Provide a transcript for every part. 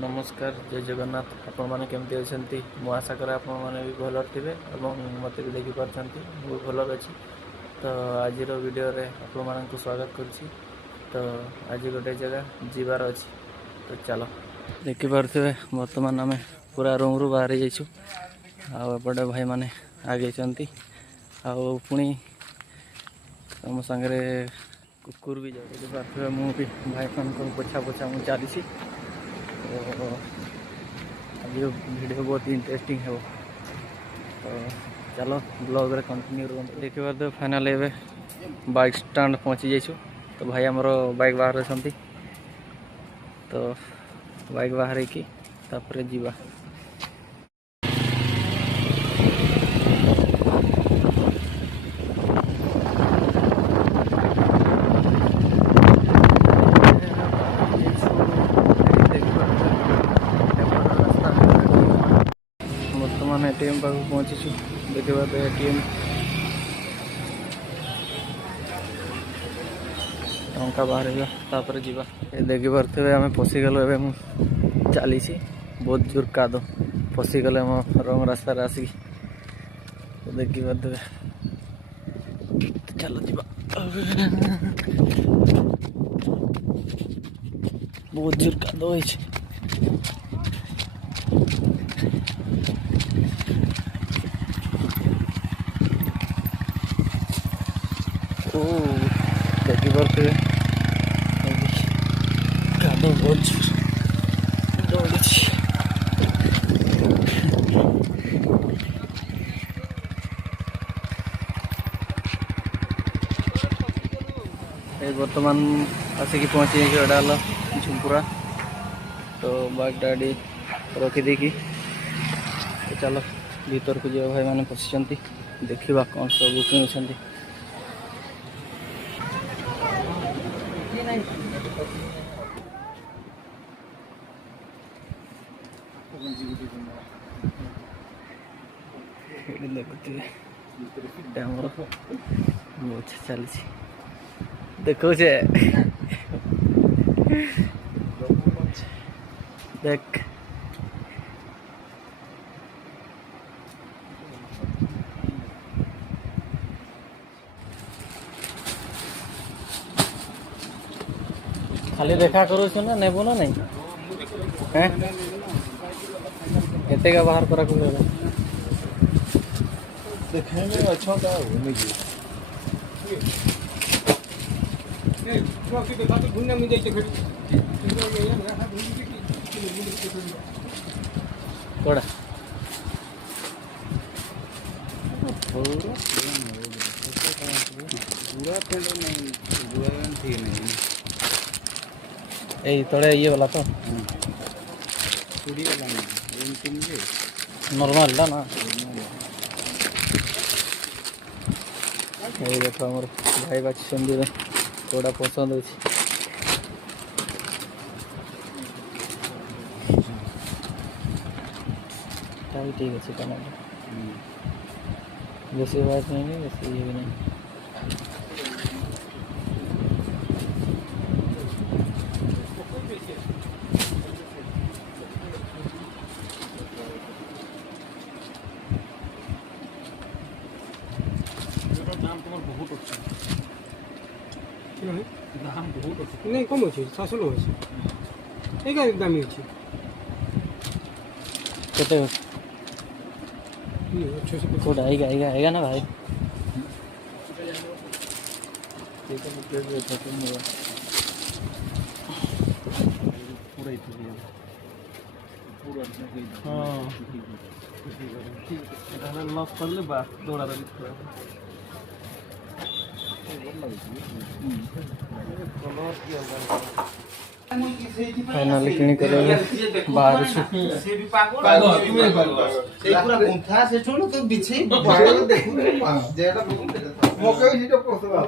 नमस्कार जय जगन्नाथ आपण मैंने केमती अच्छा मु आशा करे आपण मैंने भी भल थे मत भी देखी पार्टी भल अच्छी तो आज वीडियो रे आपण मानक स्वागत करुच्ची। तो आज गोटे जगह जीवार अच्छी तो चलो देखिपे बर्तमान आम पूरा रूम रू बाहरी जाइछु आपटे भाई मैंने आगे पुणी तुम सागर कुकुर भी जाते मुझे भाई मान पोछा पोछा मुझे चली तो आज वीडियो बहुत इंटरेस्टिंग है तो चलो ब्लॉग रे कंटिन्यू देखिए। तो फाइनल ए बाइक स्टैंड पहुँची जाइछु तो भाई आमर बाइक बाहर अछंती तो बाइक बाहर की तापर जीवा बर्तमान एटीएम पाक पहुँची देखा तो एटीएम टंका बाहर तापर जीवा देखी पारे आम पशिगल चली बहुत जोर काद पशिगले रंग रास्तार आसिक देखी पारे चलो जीवा बहुत जोर काद हो देखी पारे काद बहुत दौड़ी बर्तमान आसिक पहुँची अडाल झुमपुरा तो बाइक गाड़ी रखीदे कि तो चलो भीतर को जो भाई मैंने पशिंट देखा कौन सब किणुंट देखुए बहुत चली देखो देख खाली देखा करो ना नेबो ना नहीं हैं केते का बाहर करा को देखने में अच्छा था वो थोड़ा पूरा पेड़ नहीं पूरा ठीक नहीं ए थोड़े ये वाला तो पूरी वाला नहीं नॉर्मल ला ना ये देखो हमर भाई बाची संदीप थोड़ा पसंद होची ठीक अच्छे टमाटर बेसी बात नहीं है बेसी ये भी नहीं बहुत अच्छा दाम बहुत अच्छा नहीं कम अच्छे 700 अच्छे एक दाम अच्छे कितने थोड़ा आएगा ना भाई हाँ लॉक कर ले बात दौड़ा फाइनली किणी कर बाहर से भी पागल तुम्हें पागल से पूरा गुंथा से छोड़ तो बिछे पागल देखो जेटा मोके ही तो पोसबा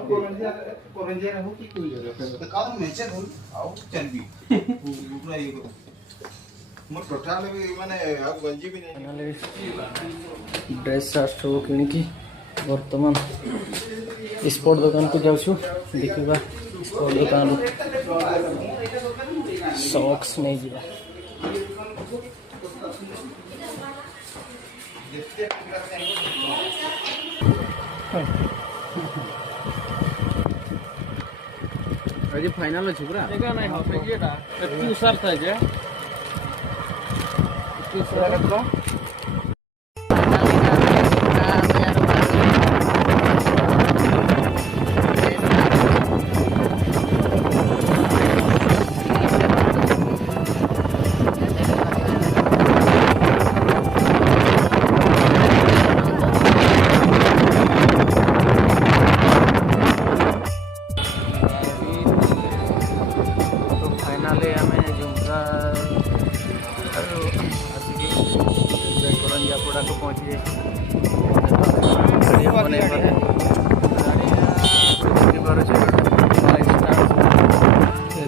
कोरंजे हो की कोई तो का मैचे धन आउ चलबी पूरा ये मोर टोटल भी माने अब गंजी भी नहीं ड्रेस शर्ट सब किणी की वर्तमान स्पोर्ट दुकान को जाऊँ देखा स्पोर्ट दुकान सॉक्स नहीं जा आज फाइनल अछि पूरा देखा नहीं हो तो ये टा तू सर था जे तू सर का तो फाइनाली आम झुमका आसिक करंजापड़ा को पहुँची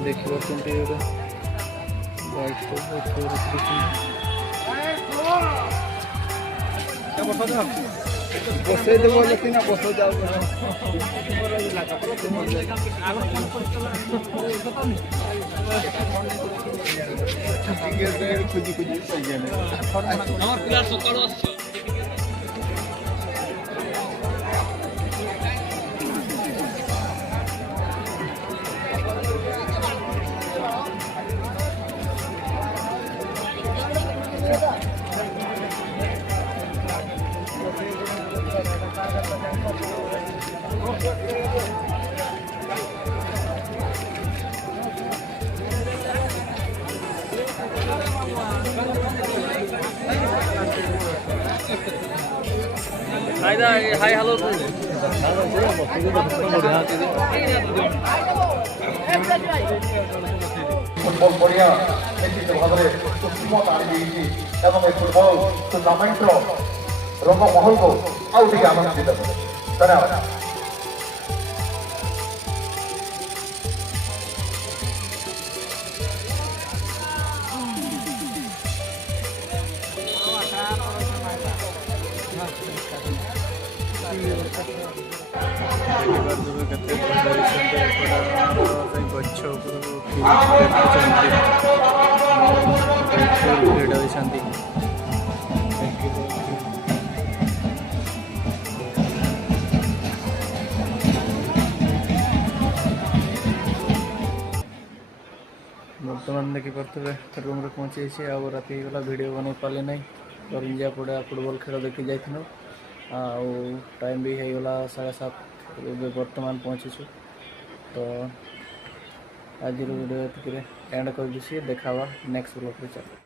देखिए बसई देबो लेकिन बसो जाओ खुजी खुजी আমার প্লেয়ার সকাল আসছে হাই হাই হ্যালো फुटबल पड़िया निश्चित भाव में उत्तमता आनी फुटबल टूर्णामेंट रंग महल को आउ टे आमंत्रित धन्यवाद। गछ ଭିଡ଼ ହୋଇଛନ୍ତି। ବର୍ତ୍ତମାନ ଦେଖିପାରୁଥିବେ ରୁମ୍ରେ ପହଞ୍ଚି ଯାଇଛି। ଆଉ ରାତି ହେଇଗଲା, ଭିଡ଼ିଓ ବନେଇ ପାରିଲି ନାହିଁ। କରିଞ୍ଜାପଡ଼ା ଫୁଟବଲ୍ ଖେଳ ଦେଖି ଯାଇଥିଲୁ। ଆଉ ଟାଇମ୍ ବି ହେଇଗଲା 7:30। ଏବେ ବର୍ତ୍ତମାନ ପହଞ୍ଚିଛୁ। ତ ଆଜିର ଭିଡ଼ିଓ ଏତିକିରେ ଏଣ୍ଡ କରିଦେଉଛି। ଦେଖା ହେବା ନେକ୍ସଟ ବ୍ଲଗ୍ରେ। ଚାଲ।